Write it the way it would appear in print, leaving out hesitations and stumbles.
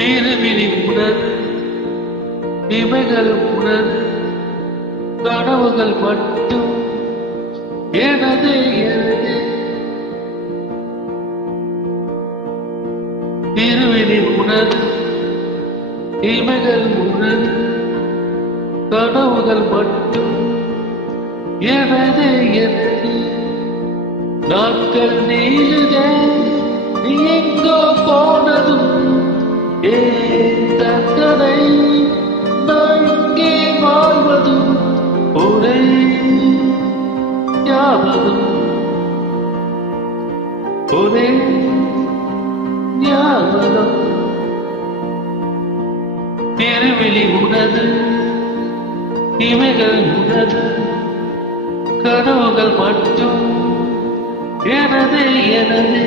திருவிழி உணர் இமைகள் உணர் கனவுகள் மட்டும் எனது எனது திருவிழி உணர் இமைகள் உணர் கனவுகள் மட்டும் எனது எனது நாட்கள் நீளுதே நீ எங்கோ போனதும் ஏன் தந்தனை நான் இங்கே வாழ்வதும் ஒரே ஞாபகம் ஒரே ஞாபகம் திருவிழி உனது இவைகள் உனது கனவுகள் மட்டும் எனது எனது